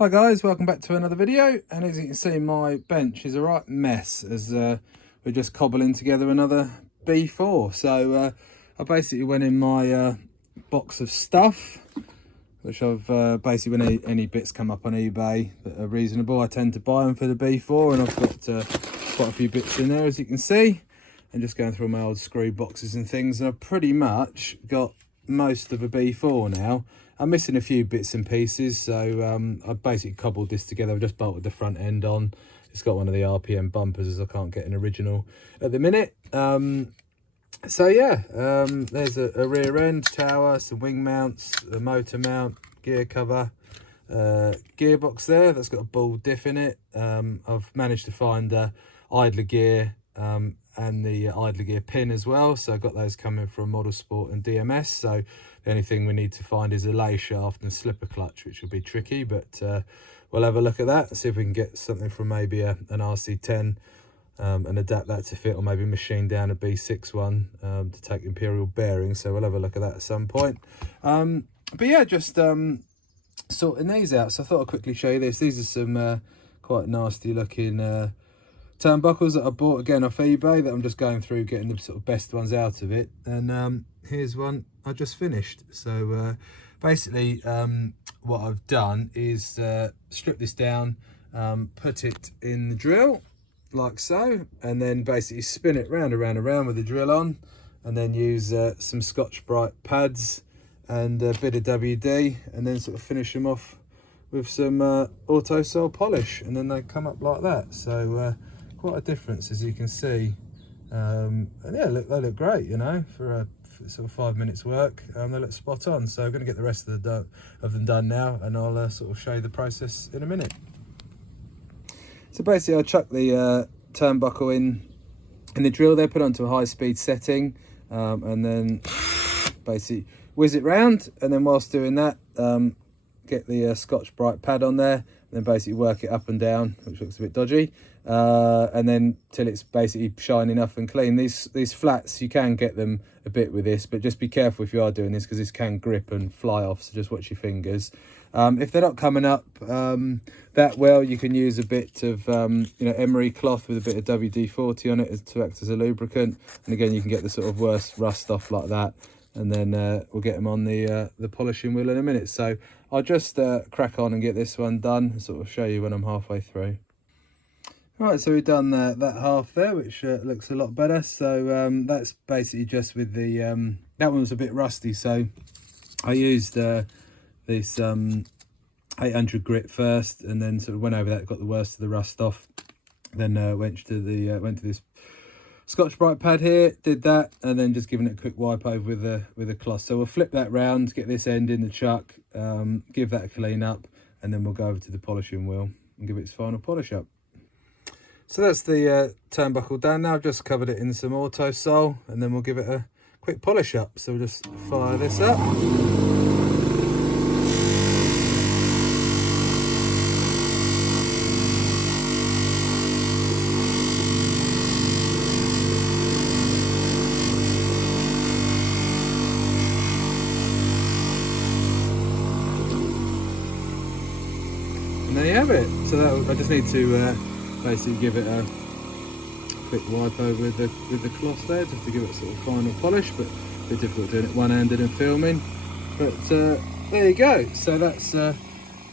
Hi guys, welcome back to another video, and as you can see my bench is a right mess as we're just cobbling together another B4. So I basically went in my box of stuff, which I've basically when any bits come up on eBay that are reasonable, I tend to buy them for the B4, and I've got quite a few bits in there as you can see, and just going through my old screw boxes and things, and I've pretty much got most of a B4 now. I'm missing a few bits and pieces, so I basically cobbled this together. I've just bolted the front end on. It's got one of the RPM bumpers as I can't get an original at the minute. So yeah, there's a rear end tower, some wing mounts, a motor mount, gear cover, gearbox there that's got a ball diff in it. I've managed to find idler gear and the idler gear pin as well, so I've got those coming from Model Sport and DMS. So the only thing we need to find is a lay shaft and slipper clutch, which will be tricky, but we'll have a look at that and see if we can get something from maybe an RC10 and adapt that to fit, or maybe machine down a B4.1 to take imperial bearings. So we'll have a look at that at some point. But yeah, just sorting these out. So I thought I'd quickly show you this. These are some quite nasty looking turnbuckles that I bought again off eBay, that I'm just going through getting the sort of best ones out of it. And here's one I just finished. So basically what I've done is strip this down, put it in the drill like so, and then basically spin it round and round and round with the drill on, and then use some Scotch-Brite pads and a bit of WD, and then sort of finish them off with some auto sole polish, and then they come up like that. So quite a difference, as you can see. And yeah, they look great, you know, for sort of 5 minutes work. They look spot on. So I'm going to get the rest of them done now, and I'll sort of show you the process in a minute. So basically I chuck the turnbuckle in the drill there, put it onto a high speed setting, and then basically whiz it round, and then whilst doing that get the Scotch-Brite pad on there, and then basically work it up and down, which looks a bit dodgy, and then till it's basically shiny enough and clean. These flats, you can get them a bit with this, but just be careful if you are doing this, because this can grip and fly off, so just watch your fingers. If they're not coming up that well, you can use a bit of emery cloth with a bit of WD-40 on it to act as a lubricant, and again you can get the sort of worst rust off like that. And then we'll get them on the polishing wheel in a minute. So I'll just crack on and get this one done and sort of show you when I'm halfway through. Right, so we've done that half there, which looks a lot better. So that's basically just with the that one was a bit rusty, so I used this 800 grit first, and then sort of went over that, got the worst of the rust off. Then went to this Scotch-Brite pad here, did that, and then just giving it a quick wipe over with a cloth. So we'll flip that round, get this end in the chuck, give that a clean up, and then we'll go over to the polishing wheel and give it its final polish up. So that's the turnbuckle done. Now I've just covered it in some auto sole, and then we'll give it a quick polish up. So we'll just fire this up. And there you have it. So I just need to basically give it a quick wipe over with the cloth there, just to give it sort of final polish, but a bit difficult doing it one-handed and filming. But there you go. So that's a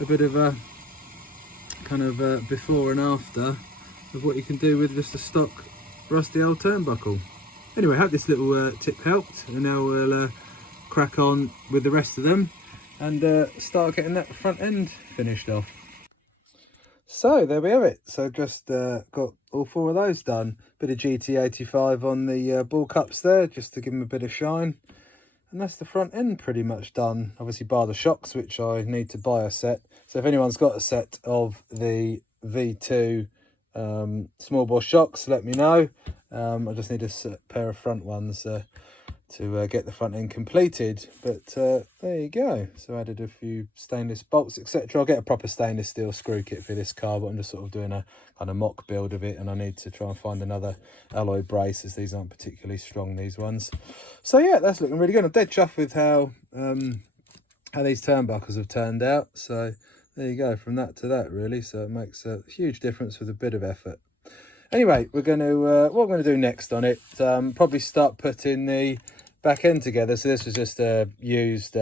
bit of a kind of before and after of what you can do with just a stock rusty old turnbuckle. Anyway, I hope this little tip helped, and now we'll crack on with the rest of them and start getting that front end finished off. So there we have it. So just got all 4 of those done. Bit of GT85 on the ball cups there, just to give them a bit of shine. And that's the front end pretty much done. Obviously bar the shocks, which I need to buy a set. So if anyone's got a set of the V2 small bore shocks, let me know. I just need a pair of front ones to get the front end completed. But there you go. So I added a few stainless bolts, etc. I'll get a proper stainless steel screw kit for this car, but I'm just sort of doing a kind of mock build of it, and I need to try and find another alloy brace, as these aren't particularly strong, these ones. So yeah, that's looking really good. I'm dead chuffed with how these turnbuckles have turned out. So there you go, from that to that really. So it makes a huge difference with a bit of effort. Anyway, we're going to what I'm going to do next on it, probably start putting the back end together. So this was just a used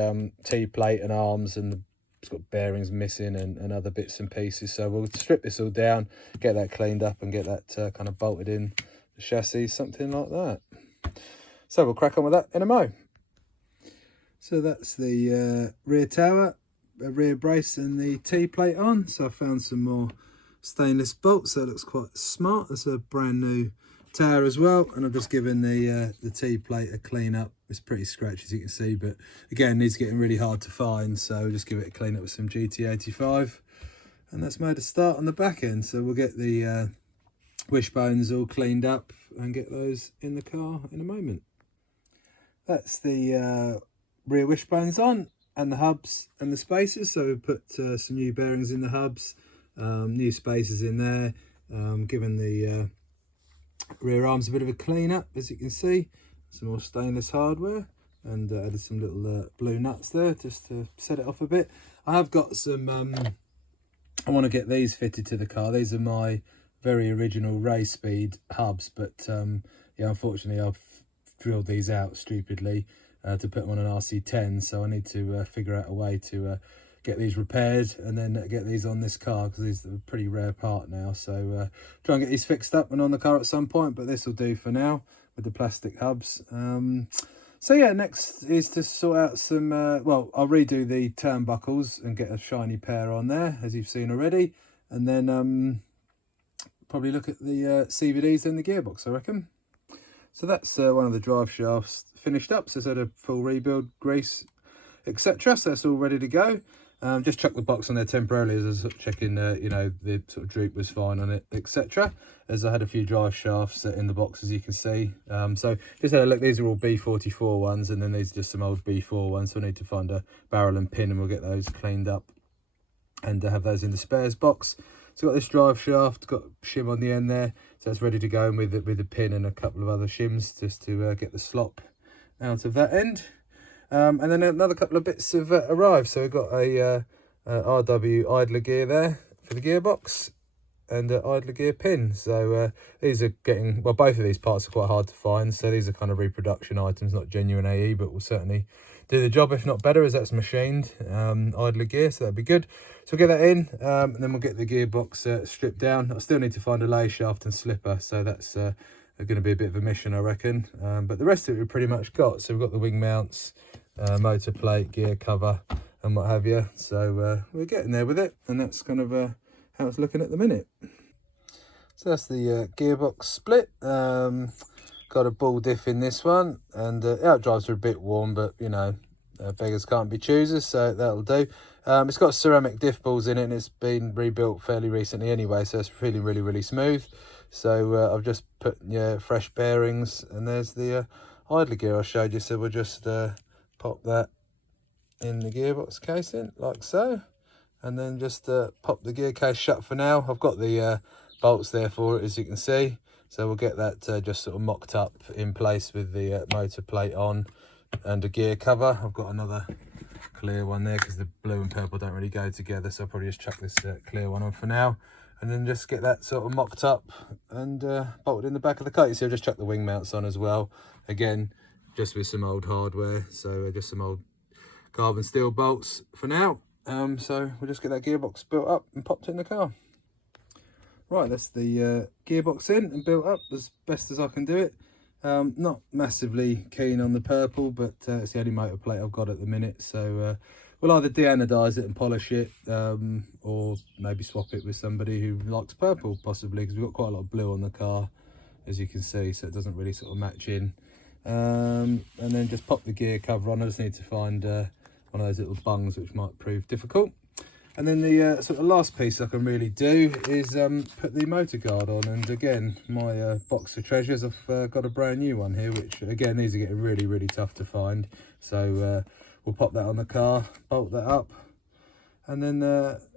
T-plate and arms, and it's got bearings missing and other bits and pieces. So we'll strip this all down, get that cleaned up, and get that kind of bolted in the chassis, something like that. So we'll crack on with that in a mo. So that's the rear tower, rear brace, and the T-plate on. So I found some more stainless bolts, so it looks quite smart. It's a brand new tower as well, and I've just given the T-plate a clean up. It's pretty scratchy as you can see, but again, needs getting really hard to find, so we'll just give it a clean up with some GT85, and that's made a start on the back end. So we'll get the wishbones all cleaned up and get those in the car in a moment. That's the rear wishbones on, and the hubs and the spacers. So we put some new bearings in the hubs, new spacers in there, given the rear arms a bit of a clean up, as you can see. Some more stainless hardware, and added some little blue nuts there just to set it off a bit. I have got some I want to get these fitted to the car. These are my very original race speed hubs, but yeah, unfortunately I've drilled these out stupidly to put them on an RC10, so I need to figure out a way to get these repaired and then get these on this car, because these are a pretty rare part now. So try and get these fixed up and on the car at some point, but this will do for now with the plastic hubs. So yeah, next is to sort out some well, I'll redo the turnbuckles and get a shiny pair on there, as you've seen already, and then probably look at the CVDs and the gearbox, I reckon. So that's one of the drive shafts finished up, so it's had a full rebuild, grease, etc. So that's all ready to go. Just chucked the box on there temporarily as I was sort of checking, you know, the sort of droop was fine on it, etc. As I had a few drive shafts in the box, as you can see. So just had a look, these are all B4.1 ones, and then these are just some old B4 ones. So I need to find a barrel and pin, and we'll get those cleaned up and have those in the spares box. So got this drive shaft, got shim on the end there, so it's ready to go, and with the pin and a couple of other shims just to get the slop out of that end. And then another couple of bits have arrived. So we've got a RW idler gear there for the gearbox, and an idler gear pin. So these are getting, well, both of these parts are quite hard to find, so these are kind of reproduction items, not genuine AE, but will certainly do the job, if not better, as that's machined idler gear, so that'd be good. So we'll get that in, and then we'll get the gearbox stripped down. I still need to find a lay shaft and slipper, so that's going to be a bit of a mission, I reckon. But the rest of it we've pretty much got. So we've got the wing mounts, motor plate, gear cover, and what have you. So we're getting there with it, and that's kind of how it's looking at the minute. So that's the gearbox split. Got a ball diff in this one, and outdrives are a bit warm, but you know, beggars can't be choosers, so that'll do. It's got ceramic diff balls in it, and it's been rebuilt fairly recently anyway, so it's feeling really, really smooth. So I've just put fresh bearings, and there's the idler gear I showed you. So we'll just pop that in the gearbox casing like so, and then just pop the gear case shut for now. I've got the bolts there for it, as you can see, so we'll get that just sort of mocked up in place with the motor plate on and a gear cover. I've got another clear one there because the blue and purple don't really go together, so I'll probably just chuck this clear one on for now, and then just get that sort of mocked up and bolted in the back of the car. You see, I've just chucked the wing mounts on as well, again just with some old hardware, so just some old carbon steel bolts for now. So we'll just get that gearbox built up and popped in the car. Right, that's the gearbox in and built up as best as I can do it. Not massively keen on the purple, but it's the only motor plate I've got at the minute, so we'll either de-anodise it and polish it, or maybe swap it with somebody who likes purple, possibly, because we've got quite a lot of blue on the car, as you can see, so it doesn't really sort of match in. And then just pop the gear cover on. I just need to find one of those little bungs, which might prove difficult. And then the sort of last piece I can really do is put the motor guard on. And again, my box of treasures, I've got a brand new one here, which again, these are getting really, really tough to find. So we'll pop that on the car, bolt that up, and then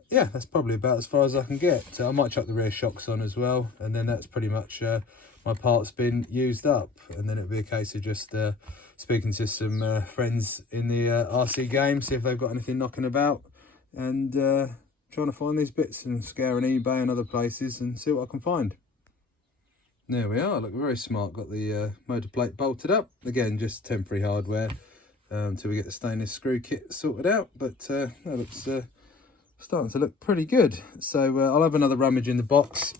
yeah, that's probably about as far as I can get. I might chuck the rear shocks on as well, and then that's pretty much my part's been used up. And then it'll be a case of just speaking to some friends in the RC game, see if they've got anything knocking about, and trying to find these bits and scouring eBay and other places and see what I can find. There we are, look very smart. Got the motor plate bolted up. Again, just temporary hardware until we get the stainless screw kit sorted out. But that looks starting to look pretty good. So I'll have another rummage in the box,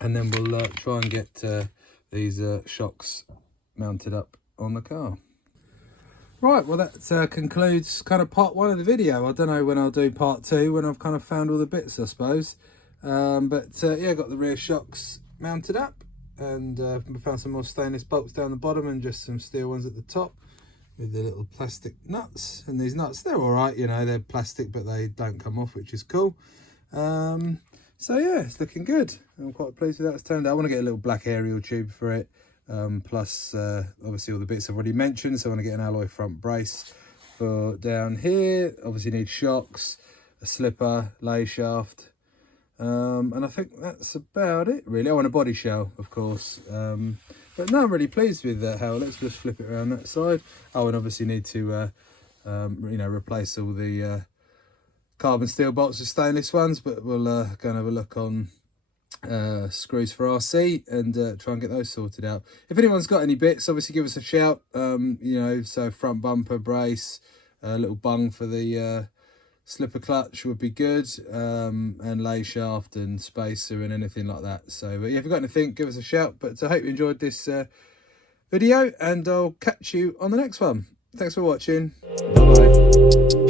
and then we'll try and get these shocks mounted up on the car. Right, well that concludes kind of part 1 of the video. I don't know when I'll do part 2, when I've kind of found all the bits, I suppose. But yeah, got the rear shocks mounted up, and we found some more stainless bolts down the bottom and just some steel ones at the top with the little plastic nuts. And these nuts, they're all right, you know, they're plastic, but they don't come off, which is cool. So yeah, it's looking good. I'm quite pleased with that. It's turned out. I want to get a little black aerial tube for it. Plus obviously all the bits I've already mentioned, so I want to get an alloy front brace for down here. Obviously need shocks, a slipper, lay shaft, and I think that's about it really. I want a body shell, of course, but no, I'm really pleased with how. Let's just flip it around that side. Oh, and obviously need to you know, replace all the carbon steel bolts with stainless ones, but we'll go and have a look on screws for RC and try and get those sorted out. If anyone's got any bits, obviously give us a shout. You know, so front bumper brace, a little bung for the slipper clutch would be good, and lay shaft and spacer and anything like that. So yeah, if you've got anything, give us a shout. But I hope you enjoyed this video, and I'll catch you on the next one. Thanks for watching. Bye bye.